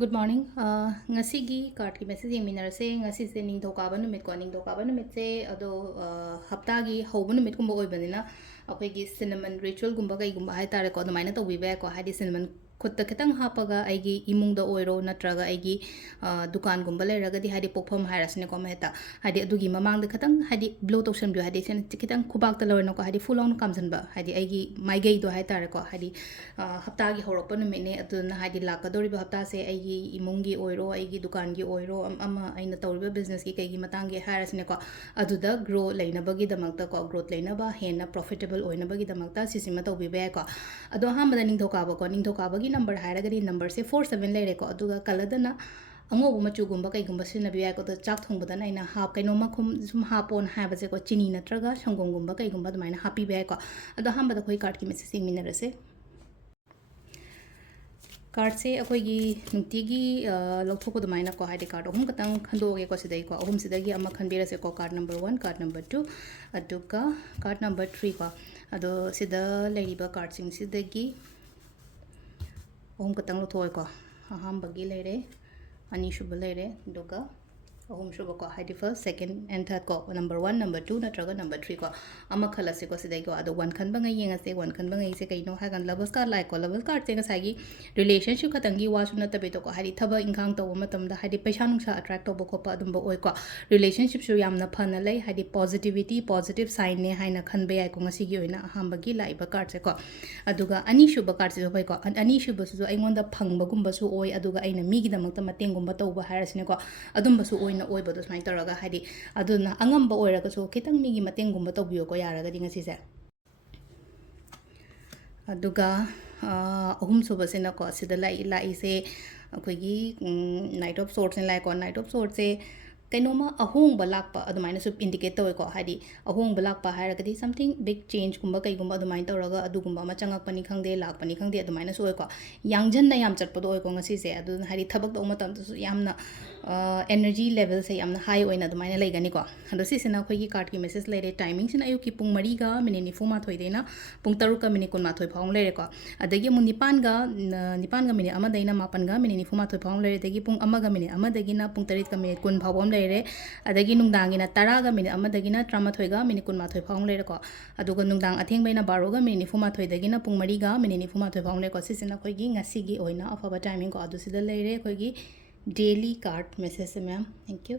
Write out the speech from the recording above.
Good morning. Ngasigi card ki message yeminarase ngasi se ningthokaba numit ko ningthokaba numit se ado haptagi hobu numit kumba oibanina akhoi cinnamon ritual gumba kai gumba hai tare ko adumaina tawbiba ko hadi cinnamon khutta kitang hapaga aigi imungda oiro natraga aigi dukan gumba leiragadi hadi pokpham hairasne ko meta hadi adugi mamangda kitang hadi blow tokshan bio hadi sen kitang khubak ta lorna ko hadi full on kamjanba hadi aigi maigei do hai tare ko hadi haptagi horokpa numit ne aduna hadi lakadoriba hapta se aigi imungi oiro aigi dukan gi oiro ama aina tawriba business ki kaigi matangi hairasne ko aduda grow leinabagi damakta ko growth leinaba hena profitable oinabagi damakta sisima tawbiba ko ado hamada ningthokaba gi number hairagadi number se 47 leire ko aduga kaladana angobu machugumba kaigumba sinabiya ko da chak thongbada naina hap kaino makhum sum hapon habase ko chini natraga sangongumba kaigumba dumaina happy ba ko ado hambada khoi card ki message minarase card se akoigi nungtigi lokthoko dumaina ko haide card ohum katang khandoge ko sidai ko ohum sidagi ama khanbirase ko card number 1 card number 2 aduka card number 3 ko ado sida leiriba card sing sidagi ohum katang lothoi ko aham bagi leire ani shuba leire doga ahum shuba ko haide first second and third ko number 1 number 2 natraga number 3 ko ama khalase ko sidai ko ado one khan bangai yenga se one khan bangai se kaino ha gan lovers card like ko lovers card se ngasagi relationship khatangi wasu na tabe to ko hari thaba inkhang to matam da hari paisa nungsa attract to ko pa adum oi ko relationship su yamna phana lei hari positivity positive sign ne haina khan be ai ko ngasigi oina aham bagi laiba card se ko aduga ani shuba card se bai ko ani shuba su aingonda phangba gumba su oi aduga aina mi gi damak ta mateng gumba to ba harasne ko adum ba su oina oiba do smai taraga hadi aduna angamba oiraga so kitang migi mateng gumba to biyo ko yaraga dinga sise aduga ahum suba sena ko sida lai se akoigi night of sorts ne lai ko night of sorts se kainoma ahongba lakpa adumaina su indicate toy ko hadi ahongba lakpa hairagadi something big change gumba kai gumba adumaina tawraga adugumba ma changak pani khangde lakpani khangde adumaina su ko yangjan na yam chatpado ko ngasi se adu hari thabak do matam su yamna energy level se yamna high oina adumaina laigani ko ado si sena khoi gi card ki message leire timing sina ayu ki pung 3 ga minute 4 thoi deina pung 3 ka minute kun ma thoi phang leire ko adagi mu nipan ga minute ama daina mapan ga minute 4 thoi phang leire dagi pung ama ga minute ama dagi na pung 3 ka minute kun phawom leire adagi nungdangina 10 ga minute ama dagina 13 ga minute kun ma thoi phang leire ko aduga nungdang atheng baina 12 ga minute 4 thoi dagina pung 3 ga minute 4 thoi phang leire ko si sina khoi gi ngasi gi oina afaba timing ko adu sida leire khoi gi daily card message ma'am thank you